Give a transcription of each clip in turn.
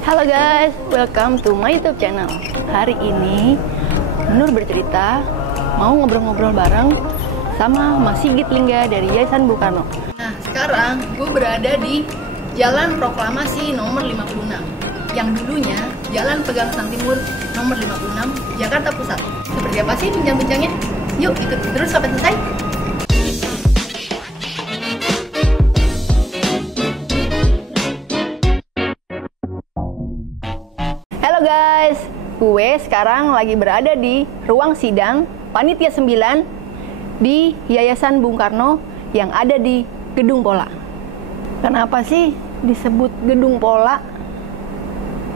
Halo guys, welcome to my YouTube channel. Hari ini Nur bercerita mau ngobrol-ngobrol bareng sama Mas Sigit Lingga dari Yayasan Bung Karno. Nah, sekarang gue berada di Jalan Proklamasi nomor 56 yang dulunya Jalan Pegangsaan Timur nomor 56, Jakarta Pusat. Seperti apa sih bincang-bincangnya? Yuk ikuti terus sampai selesai. Halo guys, gue sekarang lagi berada di ruang sidang Panitia 9 di Yayasan Bung Karno yang ada di Gedung Pola. Kenapa sih disebut Gedung Pola?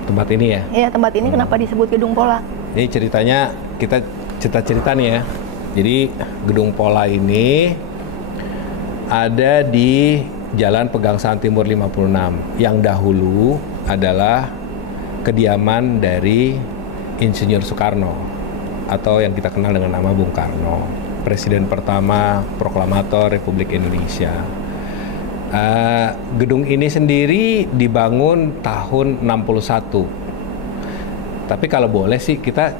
Tempat ini ya? Iya, tempat ini kenapa disebut Gedung Pola? Ini ceritanya, kita cerita nih ya. Jadi Gedung Pola ini ada di Jalan Pegangsaan Timur 56 yang dahulu adalah kediaman dari Insinyur Soekarno atau yang kita kenal dengan nama Bung Karno, Presiden pertama proklamator Republik Indonesia. Gedung ini sendiri dibangun tahun 61. Tapi kalau boleh sih kita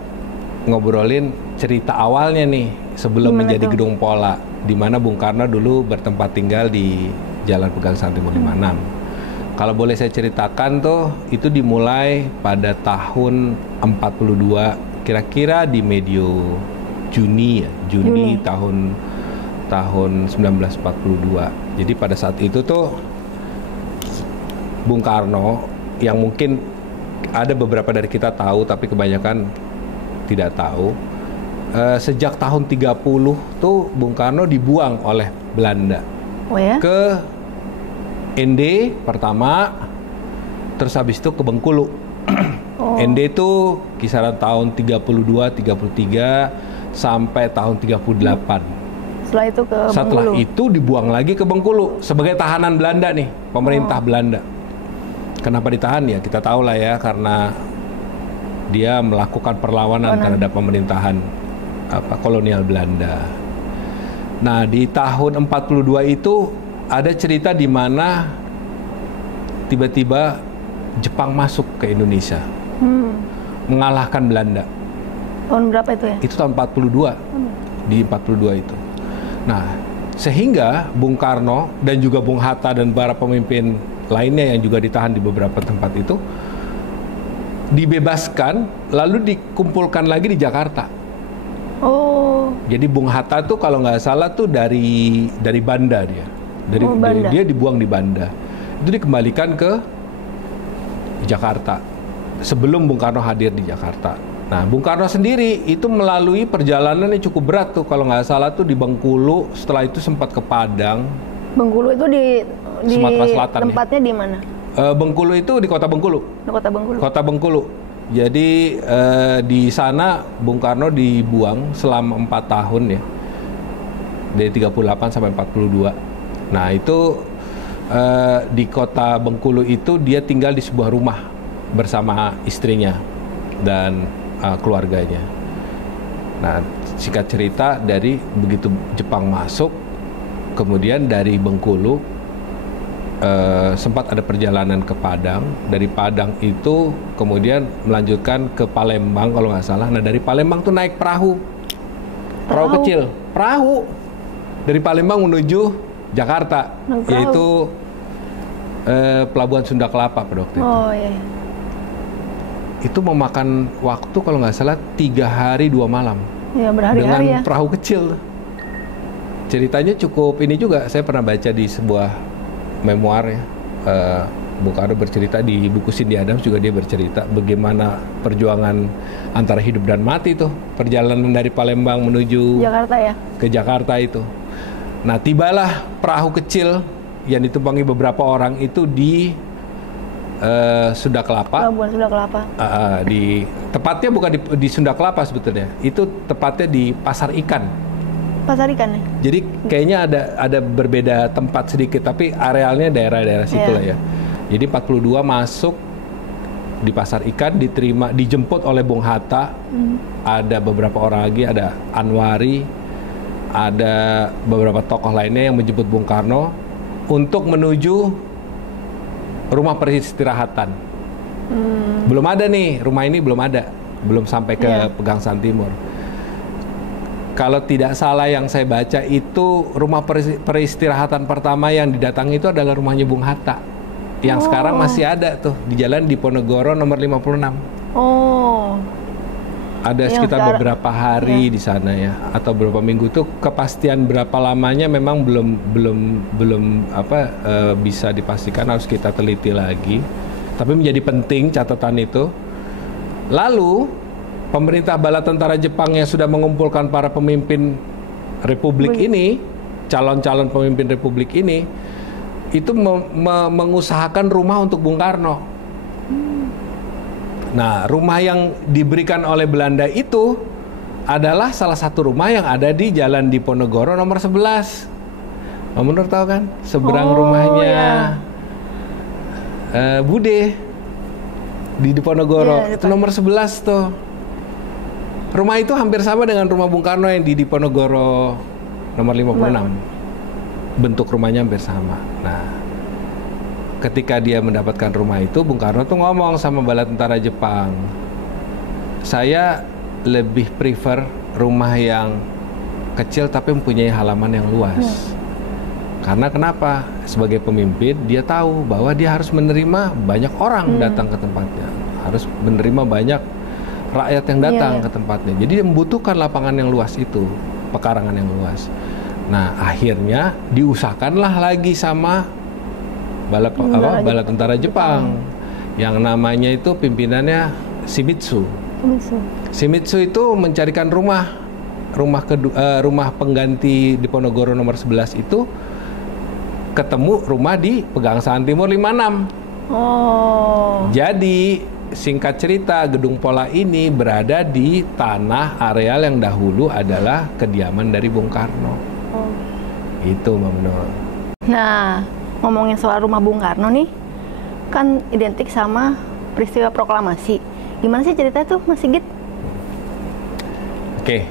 ngobrolin cerita awalnya nih sebelum menjadi Gedung Pola, di mana Bung Karno dulu bertempat tinggal di Jalan Pegangsaan Timur 56. Kalau boleh saya ceritakan tuh, itu dimulai pada tahun 42, kira-kira di medio Juni tahun 1942. Jadi pada saat itu tuh Bung Karno, yang mungkin ada beberapa dari kita tahu tapi kebanyakan tidak tahu, sejak tahun 30 tuh Bung Karno dibuang oleh Belanda ke ND pertama, terus habis itu ke Bengkulu. ND itu kisaran tahun 32-33 sampai tahun 38. Setelah itu ke Bengkulu. Setelah itu dibuang lagi ke Bengkulu sebagai tahanan Belanda nih, pemerintah Belanda. Kenapa ditahan ya? Kita tahu lah ya, karena dia melakukan perlawanan terhadap pemerintahan kolonial Belanda. Nah, di tahun 42 itu ada cerita di mana tiba-tiba Jepang masuk ke Indonesia, mengalahkan Belanda. Tahun berapa itu ya? Itu tahun 42, di 42 itu. Nah, sehingga Bung Karno dan juga Bung Hatta dan para pemimpin lainnya yang juga ditahan di beberapa tempat itu dibebaskan, lalu dikumpulkan lagi di Jakarta. Jadi Bung Hatta tuh kalau nggak salah tuh dari Banda dia. Dia dibuang di Banda. Itu dikembalikan ke Jakarta sebelum Bung Karno hadir di Jakarta. Nah, Bung Karno sendiri itu melalui perjalanan yang cukup berat tuh, kalau nggak salah tuh di Bengkulu, setelah itu sempat ke Padang. Bengkulu itu di Sumatera Selatan. Tempatnya ya? Di mana? Bengkulu itu di Kota Bengkulu. Kota Bengkulu. Jadi di sana Bung Karno dibuang selama 4 tahun ya, dari 38 sampai 42. Nah itu di Kota Bengkulu itu dia tinggal di sebuah rumah bersama istrinya dan keluarganya. Nah, singkat cerita, dari begitu Jepang masuk, kemudian dari Bengkulu sempat ada perjalanan ke Padang. Dari Padang itu kemudian melanjutkan ke Palembang kalau nggak salah. Nah, dari Palembang tuh naik perahu kecil, dari Palembang menuju Jakarta, yaitu Pelabuhan Sunda Kelapa pada waktu itu. Iya. Itu memakan waktu kalau nggak salah 3 hari 2 malam. Ya, berhari-hari dengan perahu kecil. Ceritanya cukup ini juga, saya pernah baca di sebuah memoir ya. Bung Karno bercerita di buku Cindy Adams juga, dia bercerita bagaimana perjuangan antara hidup dan mati tuh, perjalanan dari Palembang menuju Jakarta ya. Ke Jakarta itu. Nah, tibalah perahu kecil yang ditumpangi beberapa orang itu di Sunda Kelapa. Pelabuhan Sunda Kelapa. Tepatnya bukan di Sunda Kelapa sebetulnya. Itu tepatnya di Pasar Ikan. Pasar Ikan ya. Jadi kayaknya ada berbeda tempat sedikit, tapi arealnya daerah-daerah situ lah ya. Jadi 42 masuk di Pasar Ikan, dijemput oleh Bung Hatta. Ada beberapa orang lagi, ada Anwari, ada beberapa tokoh lainnya yang menjemput Bung Karno untuk menuju rumah peristirahatan Belum ada nih, rumah ini belum ada, belum sampai ke Pegangsaan Timur. Kalau tidak salah yang saya baca itu rumah peristirahatan pertama yang didatangi itu adalah rumahnya Bung Hatta. Yang sekarang masih ada tuh di Jalan Diponegoro nomor 56. Ada sekitar beberapa hari di sana ya, atau beberapa minggu tuh. Kepastian berapa lamanya memang belum bisa dipastikan, harus kita teliti lagi. Tapi menjadi penting catatan itu. Lalu pemerintah bala tentara Jepang yang sudah mengumpulkan para pemimpin republik ini, calon-calon pemimpin republik ini, itu mengusahakan rumah untuk Bung Karno. Nah, rumah yang diberikan oleh Belanda itu adalah salah satu rumah yang ada di Jalan Diponegoro nomor 11. Pak Menur tahu kan? Seberang rumahnya Bude di Diponegoro. Itu nomor 11 tuh. Rumah itu hampir sama dengan rumah Bung Karno yang di Diponegoro nomor 56. Bentuk rumahnya hampir sama. Nah, ketika dia mendapatkan rumah itu, Bung Karno tuh ngomong sama bala tentara Jepang, saya lebih prefer rumah yang kecil tapi mempunyai halaman yang luas. Karena kenapa? Sebagai pemimpin, dia tahu bahwa dia harus menerima banyak orang datang ke tempatnya, harus menerima banyak rakyat yang datang ke tempatnya. Jadi dia membutuhkan lapangan yang luas itu, pekarangan yang luas. Nah, akhirnya diusahakanlah lagi sama bala tentara Jepang yang namanya itu pimpinannya Shimizu. Shimizu itu mencarikan rumah pengganti Diponegoro nomor 11 itu, ketemu rumah di Pegangsaan Timur 56. Jadi singkat cerita, Gedung Pola ini berada di tanah areal yang dahulu adalah kediaman dari Bung Karno. Itu Mbak Menur. Nah, ngomongin soal rumah Bung Karno nih, kan identik sama peristiwa proklamasi. Gimana sih ceritanya tuh, Mas Sigit? Oke.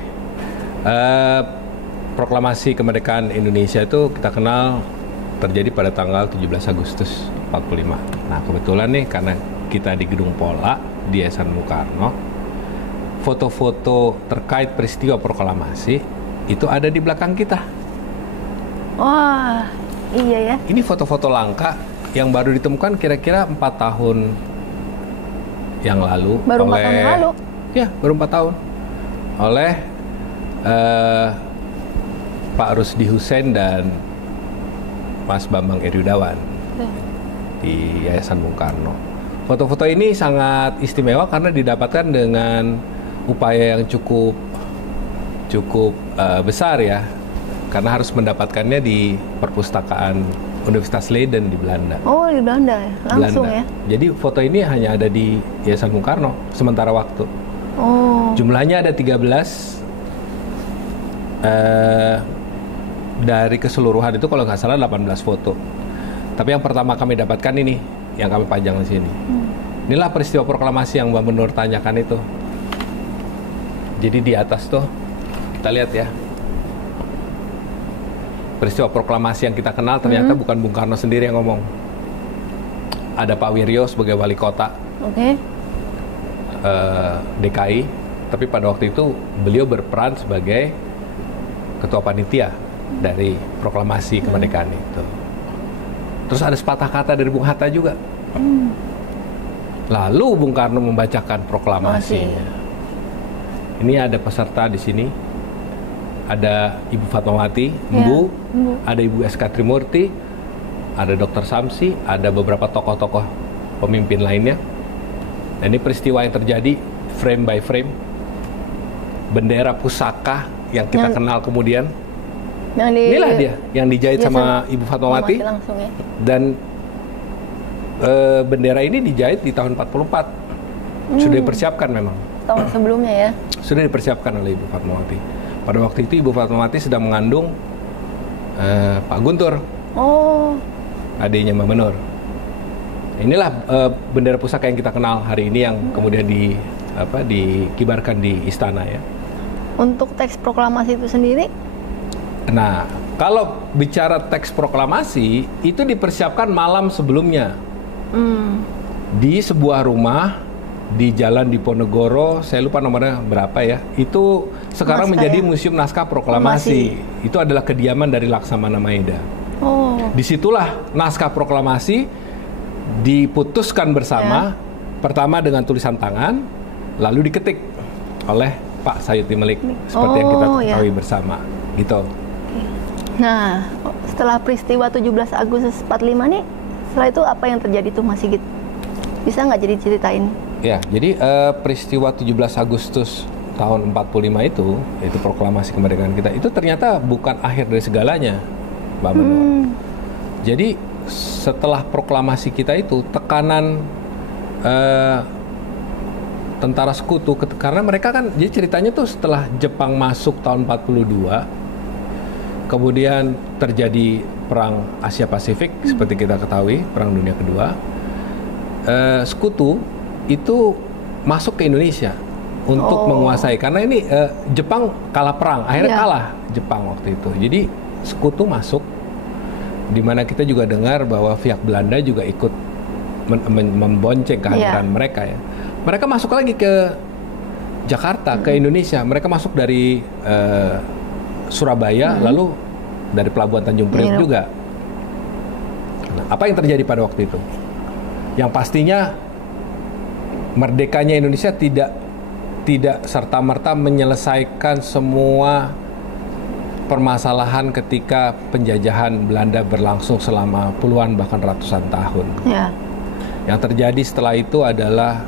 Proklamasi kemerdekaan Indonesia itu kita kenal terjadi pada tanggal 17 Agustus 45. Nah, kebetulan nih karena kita di Gedung Pola di Yayasan Bung Karno, foto-foto terkait peristiwa proklamasi itu ada di belakang kita. Wah, iya ya. Ini foto-foto langka yang baru ditemukan kira-kira 4 tahun yang lalu. Baru 4 tahun yang lalu? Ya, baru 4 tahun. Oleh Pak Rusdi Hussein dan Mas Bambang Eryudawan di Yayasan Bung Karno. Foto-foto ini sangat istimewa karena didapatkan dengan upaya yang cukup besar ya, karena harus mendapatkannya di perpustakaan Universitas Leiden di Belanda. Oh, di Belanda ya? Langsung Belanda. ya? Jadi foto ini hanya ada di Yayasan Bung Karno sementara waktu. Jumlahnya ada 13. Dari keseluruhan itu kalau nggak salah 18 foto. Tapi yang pertama kami dapatkan ini, yang kami pajang di sini. Inilah peristiwa proklamasi yang Mbak Menur tanyakan itu. Jadi di atas tuh, kita lihat ya. Peristiwa proklamasi yang kita kenal ternyata bukan Bung Karno sendiri yang ngomong. Ada Pak Wiryo sebagai wali kota DKI, tapi pada waktu itu beliau berperan sebagai ketua panitia dari proklamasi kemerdekaan itu. Terus ada sepatah kata dari Bung Hatta juga. Lalu Bung Karno membacakan proklamasinya. Ini ada peserta di sini. Ada Ibu Fatmawati, Mbu, ada Ibu S.K. Trimurti, ada Dr. Samsi, ada beberapa tokoh-tokoh pemimpin lainnya. Dan ini peristiwa yang terjadi frame by frame. Bendera pusaka yang kita kenal kemudian. Inilah dia yang dijahit sama Ibu Fatmawati. Langsung, ya. Dan bendera ini dijahit di tahun 44. Sudah dipersiapkan memang. Tahun sebelumnya ya? Sudah dipersiapkan oleh Ibu Fatmawati. Pada waktu itu Ibu Fatmawati sedang mengandung Pak Guntur. Adiknya Mbak Menur. Inilah bendera pusaka yang kita kenal hari ini yang kemudian dikibarkan di istana ya. Untuk teks proklamasi itu sendiri? Nah, kalau bicara teks proklamasi itu dipersiapkan malam sebelumnya. di sebuah rumah di Jalan Diponegoro, saya lupa nomornya berapa ya. Itu sekarang menjadi Museum Naskah Proklamasi. Itu adalah kediaman dari Laksamana Maeda. Disitulah naskah proklamasi diputuskan bersama, pertama dengan tulisan tangan, lalu diketik oleh Pak Sayuti Melik, seperti yang kita ketahui bersama, gitu. Nah, setelah peristiwa 17 Agustus 45 nih, setelah itu apa yang terjadi tuh Mas Sigit? Bisa nggak jadi ceritain? Ya, jadi peristiwa 17 Agustus tahun 45 itu, yaitu proklamasi kemerdekaan kita, itu ternyata bukan akhir dari segalanya, Mbak Menur. Jadi setelah proklamasi kita itu, tekanan tentara sekutu, karena mereka kan, jadi ceritanya tuh setelah Jepang masuk tahun 42, kemudian terjadi perang Asia Pasifik, seperti kita ketahui, perang dunia kedua, sekutu itu masuk ke Indonesia untuk menguasai, karena ini Jepang kalah perang, akhirnya kalah Jepang waktu itu. Jadi sekutu masuk, di mana kita juga dengar bahwa pihak Belanda juga ikut membonceng kehadiran mereka ya. Mereka masuk lagi ke Jakarta, ke Indonesia. Mereka masuk dari Surabaya, lalu dari Pelabuhan Tanjung Priok juga. Nah, apa yang terjadi pada waktu itu? Yang pastinya merdekanya Indonesia tidak serta-merta menyelesaikan semua permasalahan ketika penjajahan Belanda berlangsung selama puluhan bahkan ratusan tahun. Yang terjadi setelah itu adalah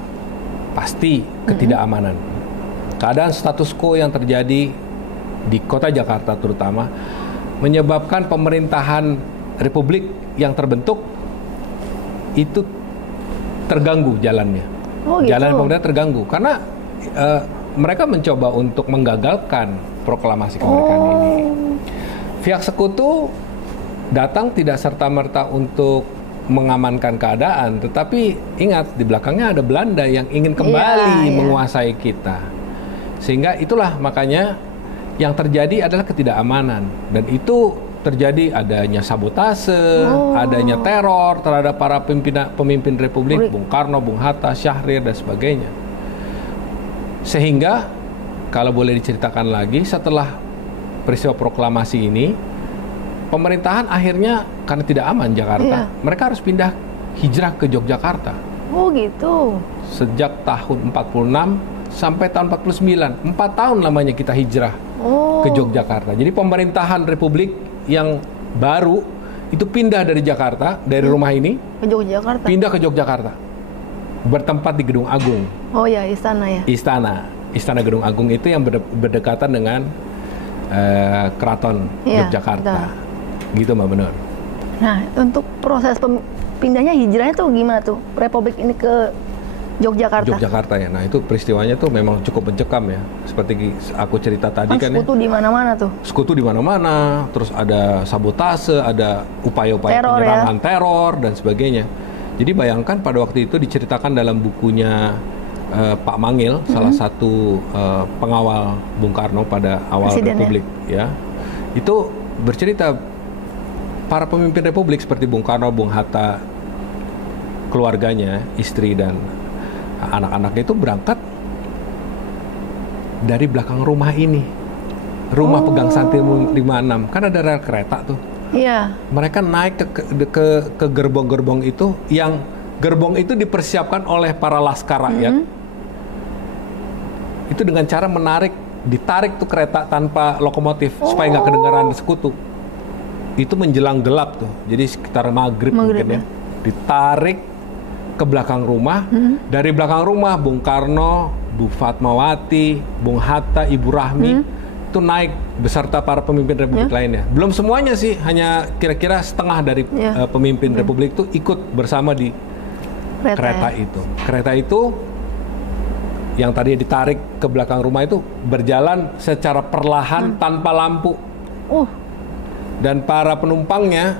pasti ketidakamanan. Keadaan status quo yang terjadi di kota Jakarta terutama menyebabkan pemerintahan Republik yang terbentuk itu terganggu jalannya. Jalan pemerintah terganggu karena mereka mencoba untuk menggagalkan proklamasi kemerdekaan ini. Pihak sekutu datang tidak serta-merta untuk mengamankan keadaan, tetapi ingat di belakangnya ada Belanda yang ingin kembali menguasai kita. Sehingga itulah makanya yang terjadi adalah ketidakamanan, dan itu terjadi adanya sabotase, adanya teror terhadap para pemimpin Republik, Bung Karno, Bung Hatta, Syahrir dan sebagainya. Sehingga kalau boleh diceritakan lagi, setelah peristiwa proklamasi ini, pemerintahan akhirnya karena tidak aman Jakarta, mereka harus pindah hijrah ke Yogyakarta. Oh gitu. Sejak tahun 46 sampai tahun 49, 4 tahun lamanya kita hijrah ke Yogyakarta. Jadi pemerintahan Republik yang baru itu pindah dari Jakarta, dari rumah ini ke Yogyakarta. Pindah ke Yogyakarta. Bertempat di Gedung Agung. Oh ya, istana ya. Istana Gedung Agung itu yang berdekatan dengan Keraton Yogyakarta. Gitu Mbak Benur. Nah, untuk proses pindahnya hijrahnya tuh gimana tuh? Republik ini ke Yogyakarta. Yogyakarta ya. Nah, itu peristiwanya tuh memang cukup mencekam ya. Seperti aku cerita tadi kan. Sekutu di mana-mana tuh. Sekutu di mana-mana, terus ada sabotase, ada upaya-upaya penyerangan teror dan sebagainya. Jadi bayangkan pada waktu itu diceritakan dalam bukunya Pak Mangil, salah satu pengawal Bung Karno pada awal Republik ya. Itu bercerita para pemimpin Republik seperti Bung Karno, Bung Hatta, keluarganya, istri dan anak-anaknya itu berangkat dari belakang rumah ini. Rumah Pegang Santi 56, kan ada rel kereta tuh. Iya. Mereka naik ke gerbong-gerbong itu, yang gerbong itu dipersiapkan oleh para laskar rakyat. Itu dengan cara ditarik tuh kereta tanpa lokomotif supaya nggak kedengaran sekutu. Itu menjelang gelap tuh, jadi sekitar maghrib mungkin ya. Ditarik ke belakang rumah. Dari belakang rumah Bung Karno, Bu Fatmawati, Bung Hatta, Ibu Rahmi itu naik beserta para pemimpin Republik lainnya. Belum semuanya sih, hanya kira-kira setengah dari pemimpin Republik itu ikut bersama di kereta itu. Kereta itu yang tadi ditarik ke belakang rumah itu berjalan secara perlahan tanpa lampu. Dan para penumpangnya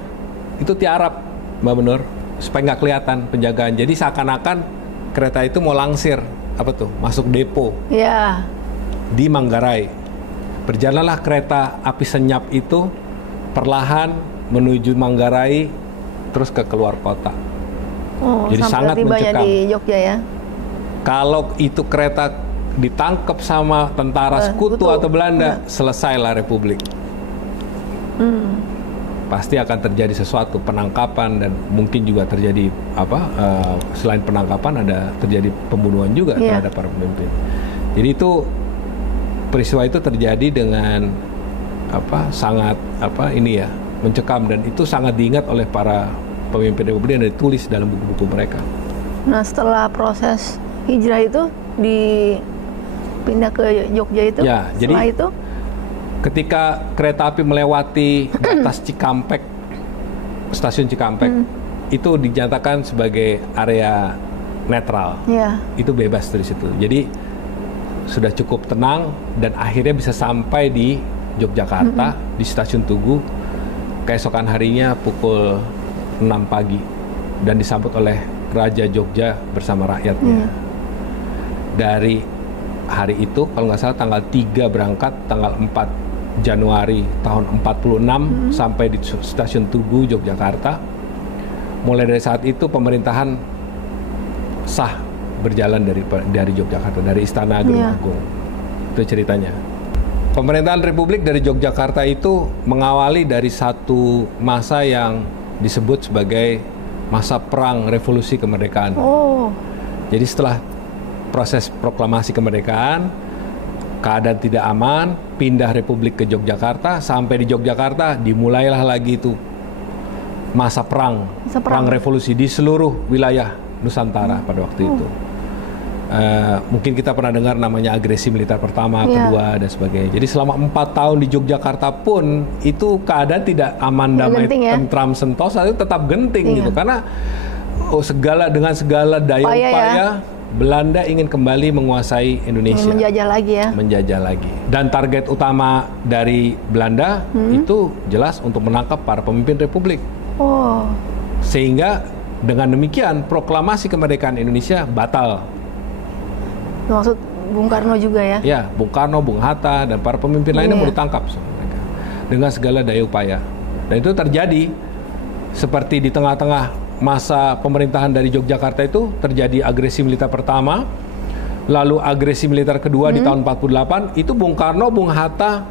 itu tiarap, Mbak Benur, supaya nggak kelihatan penjagaan. Jadi seakan-akan kereta itu mau langsir, masuk depo di Manggarai. Berjalanlah kereta api senyap itu perlahan menuju Manggarai, terus ke keluar kota. Oh, jadi sangat mencekam. Di Jogja ya. Kalau itu kereta ditangkap sama tentara sekutu atau Belanda, selesailah Republik. Pasti akan terjadi sesuatu, penangkapan, dan mungkin juga terjadi selain penangkapan ada terjadi pembunuhan juga terhadap para pemimpin. Jadi itu peristiwa itu terjadi dengan sangat mencekam, dan itu sangat diingat oleh para pemimpin Republik dan ditulis dalam buku-buku mereka. Nah, setelah proses hijrah itu dipindah ke Jogja itu, jadi itu ketika kereta api melewati batas Cikampek, stasiun Cikampek, itu dinyatakan sebagai area netral. Itu bebas dari situ. Jadi sudah cukup tenang dan akhirnya bisa sampai di Yogyakarta di stasiun Tugu keesokan harinya pukul 6 pagi dan disambut oleh Raja Jogja bersama rakyatnya. Dari hari itu kalau nggak salah tanggal 3 berangkat, tanggal 4 Januari tahun 46 sampai di stasiun Tugu Yogyakarta. Mulai dari saat itu pemerintahan sah berjalan dari Yogyakarta, dari Istana Gedung Agung. Itu ceritanya. Pemerintahan Republik dari Yogyakarta itu mengawali dari satu masa yang disebut sebagai masa perang revolusi kemerdekaan. Jadi setelah proses proklamasi kemerdekaan, keadaan tidak aman, pindah Republik ke Yogyakarta, sampai di Yogyakarta dimulailah lagi itu masa perang revolusi di seluruh wilayah Nusantara pada waktu itu. Mungkin kita pernah dengar namanya agresi militer pertama, kedua, dan sebagainya. Jadi selama 4 tahun di Yogyakarta pun itu keadaan tidak aman, damai, tentram, sentosa, itu tetap genting gitu, karena dengan segala daya upaya Belanda ingin kembali menguasai Indonesia. Menjajah lagi. Dan target utama dari Belanda itu jelas untuk menangkap para pemimpin Republik. Sehingga dengan demikian proklamasi kemerdekaan Indonesia batal. Maksud Bung Karno juga ya? Ya, Bung Karno, Bung Hatta, dan para pemimpin lainnya mau ditangkap sama mereka. Dengan segala daya upaya. Dan itu terjadi seperti di tengah-tengah masa pemerintahan dari Yogyakarta itu terjadi agresi militer pertama, lalu agresi militer kedua di tahun 48, itu Bung Karno, Bung Hatta,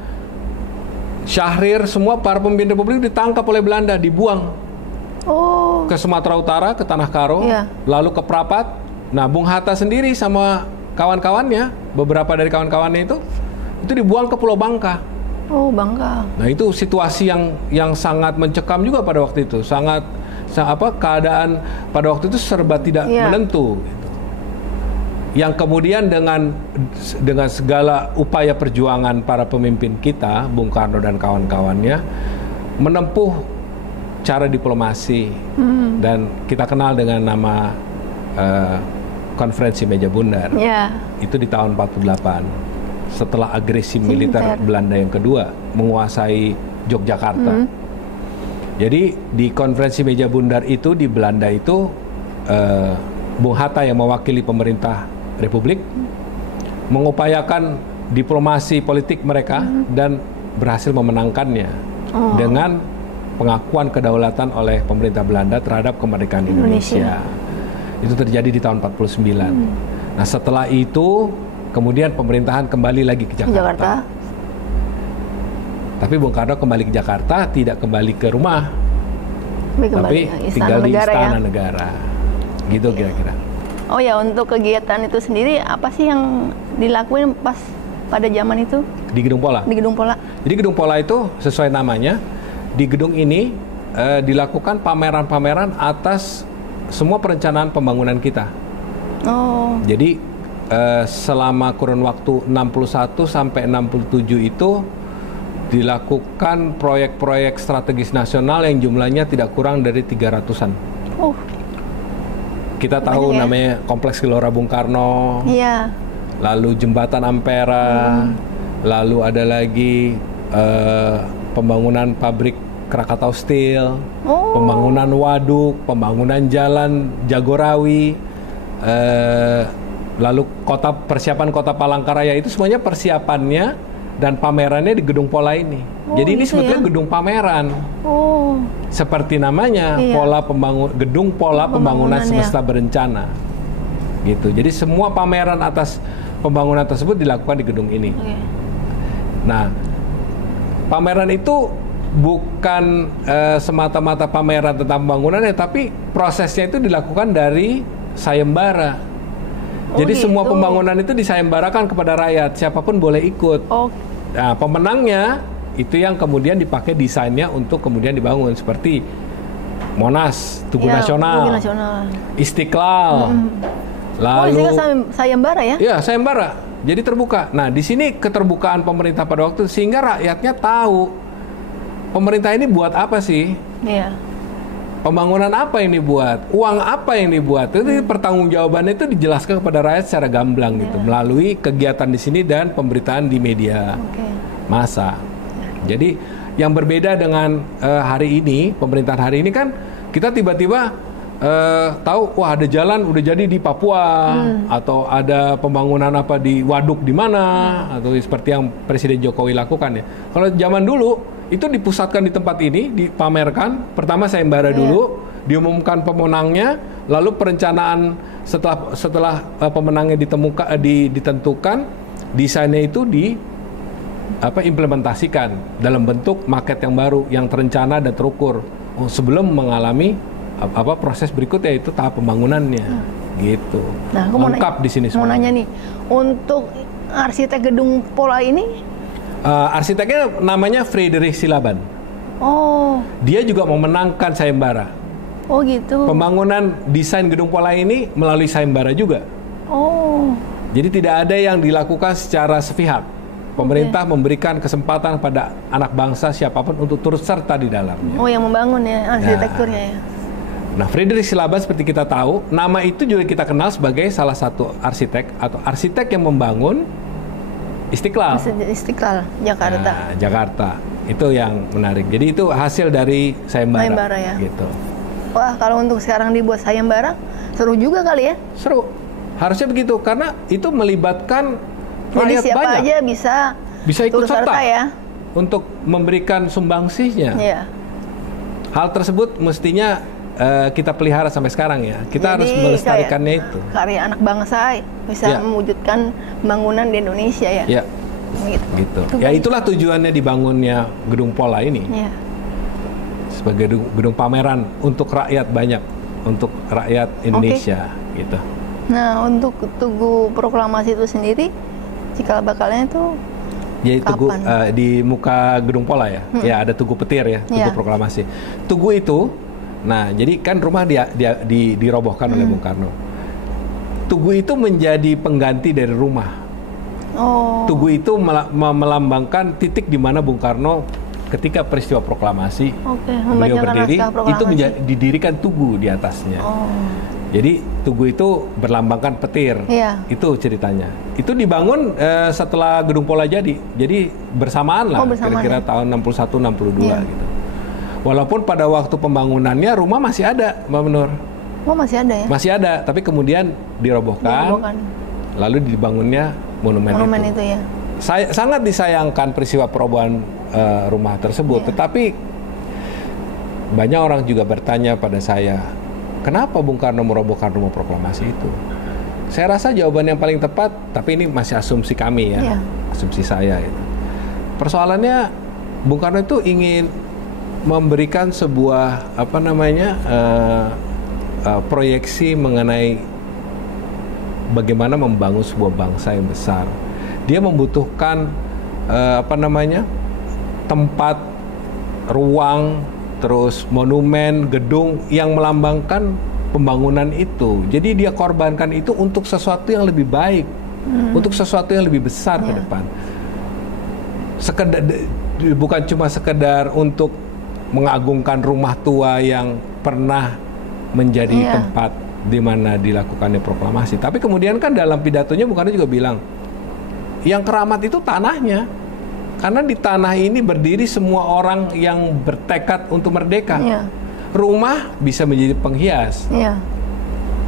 Syahrir, semua para pemimpin Republik ditangkap oleh Belanda, dibuang ke Sumatera Utara, ke Tanah Karo, lalu ke Prapat. Nah, Bung Hatta sendiri sama kawan-kawannya, beberapa dari kawan-kawannya itu dibuang ke Pulau Bangka. Bangka. Nah, itu situasi yang sangat mencekam juga pada waktu itu, keadaan pada waktu itu serba tidak menentu. Yang kemudian dengan segala upaya perjuangan para pemimpin kita, Bung Karno dan kawan-kawannya, menempuh cara diplomasi, dan kita kenal dengan nama Konferensi Meja Bundar. Itu di tahun 48, setelah agresi militer Belanda yang kedua menguasai Yogyakarta. Jadi di Konferensi Meja Bundar itu di Belanda itu Bung Hatta yang mewakili pemerintah Republik mengupayakan diplomasi politik mereka dan berhasil memenangkannya dengan pengakuan kedaulatan oleh pemerintah Belanda terhadap kemerdekaan Indonesia. Itu terjadi di tahun 49. Nah, setelah itu kemudian pemerintahan kembali lagi ke Jakarta. Tapi Bung Karno kembali ke Jakarta, tidak kembali ke rumah, tapi tinggal di Istana Negara. Gitu kira-kira. Untuk kegiatan itu sendiri, apa sih yang dilakuin pas pada zaman itu? Di Gedung Pola? Di Gedung Pola. Jadi Gedung Pola itu sesuai namanya, di gedung ini dilakukan pameran-pameran atas semua perencanaan pembangunan kita. Jadi selama kurun waktu 61 sampai 67 itu dilakukan proyek-proyek strategis nasional yang jumlahnya tidak kurang dari 300-an. Kita tahu namanya Kompleks Gelora Bung Karno, lalu Jembatan Ampera, lalu ada lagi pembangunan pabrik Krakatau Steel, pembangunan waduk, pembangunan jalan Jagorawi, lalu persiapan kota Palangkaraya. Itu semuanya persiapannya dan pamerannya di Gedung Pola ini. Jadi ini sebetulnya gedung pameran. Seperti namanya, Gedung Pola Pembangunan Semesta Berencana. Gitu. Jadi semua pameran atas pembangunan tersebut dilakukan di gedung ini. Nah, pameran itu bukan semata-mata pameran tentang pembangunannya, tapi prosesnya itu dilakukan dari sayembara. Jadi semua pembangunan itu disayembarakan kepada rakyat, siapapun boleh ikut. Nah, pemenangnya itu yang kemudian dipakai desainnya untuk kemudian dibangun, seperti Monas, Tugu Nasional, Istiqlal. Lalu sayembara ya? Iya, sayembara. Jadi terbuka. Nah, di sini keterbukaan pemerintah pada waktu, sehingga rakyatnya tahu pemerintah ini buat apa sih? Iya. Pembangunan apa yang dibuat? Uang apa yang dibuat? Itu pertanggungjawabannya itu dijelaskan kepada rakyat secara gamblang gitu, melalui kegiatan di sini dan pemberitaan di media massa. Jadi yang berbeda dengan hari ini, pemerintahan hari ini kan kita tiba-tiba tahu, wah ada jalan udah jadi di Papua, atau ada pembangunan apa di waduk di mana, atau seperti yang Presiden Jokowi lakukan ya. Kalau zaman dulu itu dipusatkan di tempat ini, dipamerkan, pertama sayembara dulu, diumumkan pemenangnya, lalu perencanaan setelah pemenangnya ditentukan, desainnya itu implementasikan dalam bentuk maket yang baru, yang terencana dan terukur sebelum mengalami proses berikutnya, itu tahap pembangunannya. Gitu. Nah, lengkap di sini semua. Mau nanya nih, untuk arsitek Gedung Pola ini, arsiteknya namanya Friedrich Silaban. Dia juga memenangkan sayembara. Gitu. Pembangunan desain Gedung Pola ini melalui sayembara juga. Jadi tidak ada yang dilakukan secara sepihak. Pemerintah memberikan kesempatan pada anak bangsa siapapun untuk turut serta di dalamnya. Yang membangun ya arsitekturnya ya. Nah, Friedrich Silaban seperti kita tahu, nama itu juga kita kenal sebagai salah satu arsitek atau arsitek yang membangun Istiqlal, Jakarta. Nah, Jakarta. Itu yang menarik. Jadi itu hasil dari sayembara ya. Gitu. Wah, kalau untuk sekarang dibuat sayembara, seru juga kali ya? Seru. Harusnya begitu, karena itu melibatkan jadi siapa banyak. Aja bisa ikut serta ya, untuk memberikan sumbangsihnya. Hal tersebut mestinya kita pelihara sampai sekarang ya. Kita harus melestarikannya itu. Karya anak bangsa bisa mewujudkan pembangunan di Indonesia ya. Gitu. Ya itulah tujuannya dibangunnya Gedung Pola ini. Sebagai gedung pameran untuk rakyat banyak, untuk rakyat Indonesia gitu. Nah, untuk Tugu Proklamasi itu sendiri cikal bakalnya itu Tugu di muka Gedung Pola ya. Ya ada Tugu Petir ya, Tugu Proklamasi. Tugu itu, nah jadi kan rumah dirobohkan oleh Bung Karno. Tugu itu menjadi pengganti dari rumah. Tugu itu melambangkan titik di mana Bung Karno ketika peristiwa proklamasi beliau berdiri, itu didirikan tugu di atasnya. Jadi tugu itu berlambangkan petir. Itu ceritanya. Itu dibangun setelah Gedung Pola jadi bersamaan lah, kira-kira tahun 61-62 gitu. Walaupun pada waktu pembangunannya rumah masih ada, Mbak Menur. Masih ada ya? Masih ada, tapi kemudian dirobohkan. Lalu dibangunnya monumen itu ya. Sangat disayangkan peristiwa perobohan rumah tersebut, tetapi banyak orang juga bertanya pada saya, kenapa Bung Karno merobohkan rumah proklamasi itu? Saya rasa jawaban yang paling tepat, tapi ini masih asumsi kami ya, asumsi saya itu. Persoalannya Bung Karno itu ingin memberikan sebuah proyeksi mengenai bagaimana membangun sebuah bangsa yang besar. Dia membutuhkan tempat, ruang, terus monumen, gedung yang melambangkan pembangunan itu. Jadi dia korbankan itu untuk sesuatu yang lebih baik, untuk sesuatu yang lebih besar ke depan. Bukan cuma sekedar untuk mengagungkan rumah tua yang pernah menjadi tempat di mana dilakukannya proklamasi. Tapi kemudian kan dalam pidatonya Bung Karno juga bilang, yang keramat itu tanahnya. Karena di tanah ini berdiri semua orang yang bertekad untuk merdeka. Rumah bisa menjadi penghias.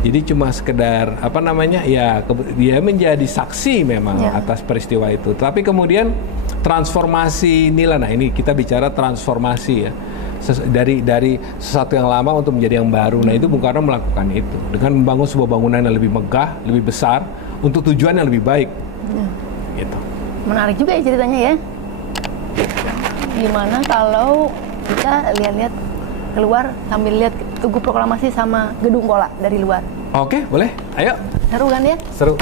Jadi cuma sekedar apa namanya ya dia menjadi saksi memang atas peristiwa itu. Tapi kemudian transformasi inilah, nah ini kita bicara transformasi ya, dari sesuatu yang lama untuk menjadi yang baru. Nah itu Bung Karno melakukan itu dengan membangun sebuah bangunan yang lebih megah, lebih besar untuk tujuan yang lebih baik. Gitu. Menarik juga ya ceritanya ya. Gimana kalau kita lihat-lihat keluar sambil lihat Tugu Proklamasi sama Gedung Kola dari luar? Oke, boleh. Ayo. Seru kan ya? Seru.